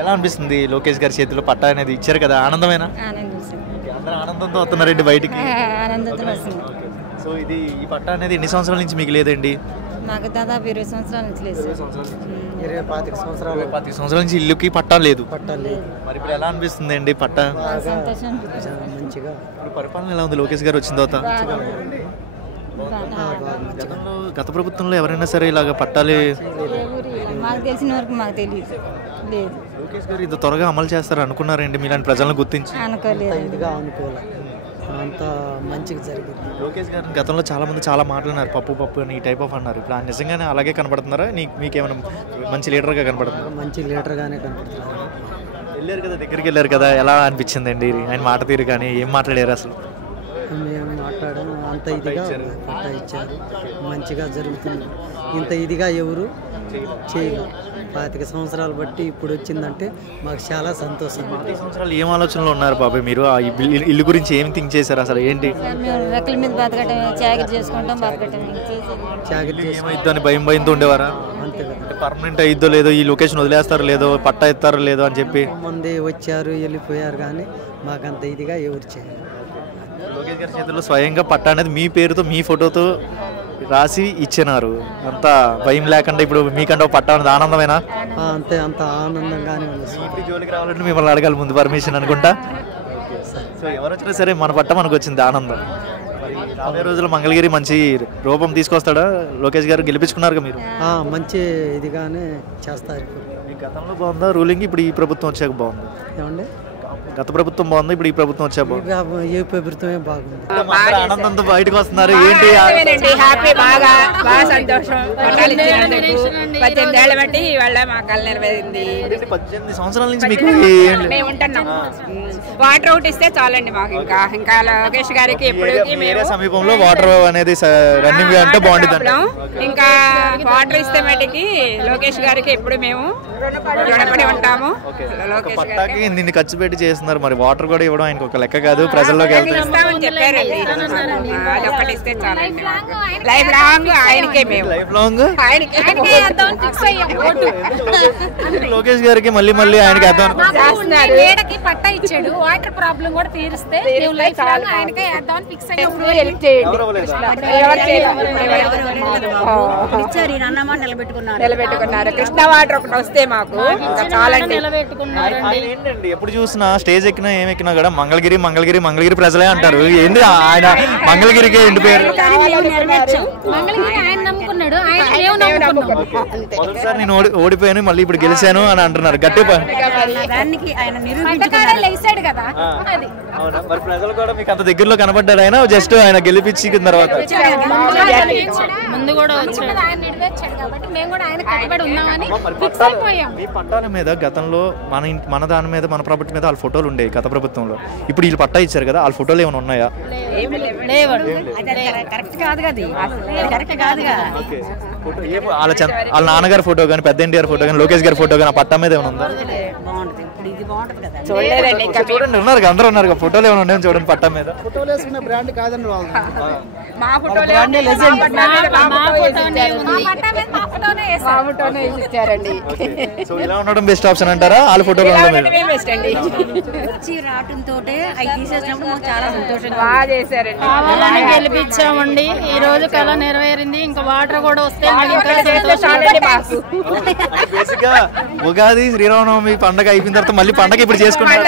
ఎలా అనిపిస్తుంది లోకేష్ గారి చేతిలో పట్టా అనేది ఇచ్చారు కదా, ఆనందమేనా? అందరూ ఆనందంతో వస్తున్నారండి బయటికి. సో ఇది ఈ పట్టా అనేది ఎన్ని సంవత్సరాల నుంచి మీకు లేదండి? నాకు దాదాపు 20 సంవత్సరాల నుంచి లేదు. 25 సంవత్సరాల నుంచి ఇల్లుకి పట్టా లేదు. మరి ఇప్పుడు ఎలా అనిపిస్తుంది అండి పట్టా? మంచిగా. ఇప్పుడు పరిపాలన ఎలా ఉంది లోకేష్ గారు వచ్చిన తర్వాత? గత ప్రభుత్వంలో ఎవరైనా సరే ఇలాగ పట్టాలి మాకు తెలిసిన వరకు మాకు తెలియదు. లేదు. లోకేష్ గారు ఇది త్వరగా అమలు చేస్తారు అనుకున్నారండి మీలాంటి ప్రజలను గుర్తించి? అనుకోలేదు. అంత మంచిగా జరిగింది. లోకేష్ గారు గతంలో చాలా మంది చాలా మాట్లాడినారు, పప్పు అని ఈ టైప్ ఆఫ్ అన్నారు. ఇప్పుడు నిజంగానే అలాగే కనపడుతున్నారా? మీకేమైనా మంచి లీడర్గా కనపడుతుంది? మంచి లీడర్గానే కనపడుతున్నారు. వెళ్ళారు కదా, దగ్గరికి వెళ్ళారు కదా, ఎలా అనిపించింది అండి ఆయన మాట తీరు కానీ? ఏం మాట్లాడారు అసలు? మేము మాట్లాడాము, అంత ఇదిగా పట్టా ఇచ్చారు, మంచిగా జరుగుతుంది. ఇంత ఇదిగా ఎవరు చేయలేదు. 25 సంవత్సరాలు బట్టి ఇప్పుడు వచ్చిందంటే మాకు చాలా సంతోషం. 25 సంవత్సరాలు ఏం ఆలోచనలో ఉన్నారు బాబాయ్ మీరు? ఆ ఇల్లు గురించి ఏం థింక్ చేశారు అసలు? ఏంటి రెక్కల మీద బతకటం, చాకరీ చేసుకుంటాం, బతకటం, ఏమైద్దో అని భయంతో ఉండేవారా? అంతే కదా. పర్మనెంట్ అయిద్దో లేదో, ఈ లొకేషన్ వదిలేస్తారో లేదో, పట్టా ఇస్తారో లేదో అని చెప్పి మంది వచ్చారు వెళ్ళిపోయారు, కానీ మాకంత ఇదిగా ఎవరు చేయలేదు. లోకేష్ గారి చేతుల్లో స్వయంగా పట్టా అనేది మీ పేరుతో మీ ఫోటోతో రాసి ఇచ్చినారు. అంత భయం లేకుండా ఇప్పుడు మీకంటే పట్టా అనేది ఆనందమేనా? అంతే, అంత ఆనందంగానే ఉంది. ఇంటి జోలికి రావాలంటే మిమ్మల్ని అడగాలి ముందు పర్మిషన్ అనుకుంటా. సో ఎవరు వచ్చినా సరే మన పట్ట మనకు వచ్చింది ఆనందం. రాబోయే రోజుల్లో మంగళగిరి మంచి రూపం తీసుకొస్తాడా? లోకేష్ గారు గెలిపించుకున్నారు మీరు. మంచి ఇదిగానే చేస్తారు. ఈ గతంలో బాగుందా రూలింగ్? ఇప్పుడు ఈ ప్రభుత్వం వచ్చాక బాగుంది ఏమండి? గత ప్రభుత్వం బాగుంది, ఇప్పుడు ఈ ప్రభుత్వం వచ్చాక ఏ ప్రభుత్వమే బాగుంది. ఆనందంతో బయటకు వస్తున్నారు. ఏంటి హ్యాపీ, బాగా సంతోషం. 18 ఏళ్ళ బట్టి వాళ్ళ మా కళ నెరవేరింది. 18 సంవత్సరాల నుంచి మీకు మేము ఉంటున్నాం. వాటర్ ఒకటి ఇస్తే చాలండి మాకు. ఇంకా లోకేష్ గారికి ఎప్పుడు సమీపంలో వాటర్ అనేది రన్నింగ్ అంటే బాగుంటుంది. ఇంకా వాటర్ ఇస్తే మటుకి లోకేష్ గారికి ఎప్పుడు మేము రుణపడి ఉంటాము. పట్టాకి నిన్ను ఖర్చు పెట్టి చేస్తున్నారు, మరి వాటర్ కూడా ఇవ్వడం ఆయనకు ఒక లెక్క కాదు. ప్రజల్లోకి ఇస్తామని చెప్పారండి. అదొకటి ఇస్తే చాలండి. లైఫ్ లాంగ్ ఆయనకే, మేము లైఫ్ లాంగ్ ఆయనకే లోకేష్ గారికి మళ్ళీ ఆయనకి అర్థం పట్టా ఇచ్చాడు. వాటర్ ప్రాబ్లం కూడా తీరిస్తే ఆయనకే అర్థం ఫిక్స్ నిలబెట్టుకున్నారు. కృష్ణా వాటర్ ఒకటి వస్తే మాకు ఇంకా చాలండి. ఏంటండి ఎప్పుడు చూసినా స్టేజ్ ఎక్కినా ఏమెక్కినా కూడా మంగళగిరి ప్రజలే అంటారు. ఏంటి ఆయన మంగళగిరికి ఏంటి పేరు? మొదటిసారి నేను ఓడిపోయాను, మళ్ళీ ఇప్పుడు గెలిచాను అని అంటున్నారు. గట్టి మరి ప్రజలు కూడా మీకు అంత దగ్గరలో కనబడ్డారు ఆయన? జస్ట్ ఆయన గెలిపించిన తర్వాత మీ పట్టాల మీద గతంలో మన దాని మీద మన ప్రాపర్టీ మీద వాళ్ళ ఫోటోలు ఉండేవి గత ప్రభుత్వంలో. ఇప్పుడు వీళ్ళు పట్టా ఇచ్చారు కదా, వాళ్ళ ఫోటోలు ఏమైనా ఉన్నాయా? వాళ్ళ నాన్నగారి ఫోటో కానీ, పెద్ద ఎన్టీఆర్ ఫోటో కానీ, లోకేష్ గారి ఫోటో కానీ పట్టా మీద ఏమైనా ఉందా? చూడండి ఉన్నారు, అందరూ ఉన్నారు. ఫోటోలు ఏమైనా ఉన్నాయని చూడండి పట్టా మీద. ఫోటోలు వేసుకున్న బ్రాండ్ కాదండి వాళ్ళది. సో ఇలా ఉండడం బెస్ట్ ఆప్షన్ అంటారా? వాళ్ళ ఫోటోలు గెలిపించామండి. ఈ రోజు కళ నెరవేరింది. ఇంకా వాటర్ కూడా వస్తే ఉగాది శ్రీరామనవమి పండగ అయిపోయిన తర్వాత మళ్ళీ పండగ ఇప్పుడు చేసుకుంటారు.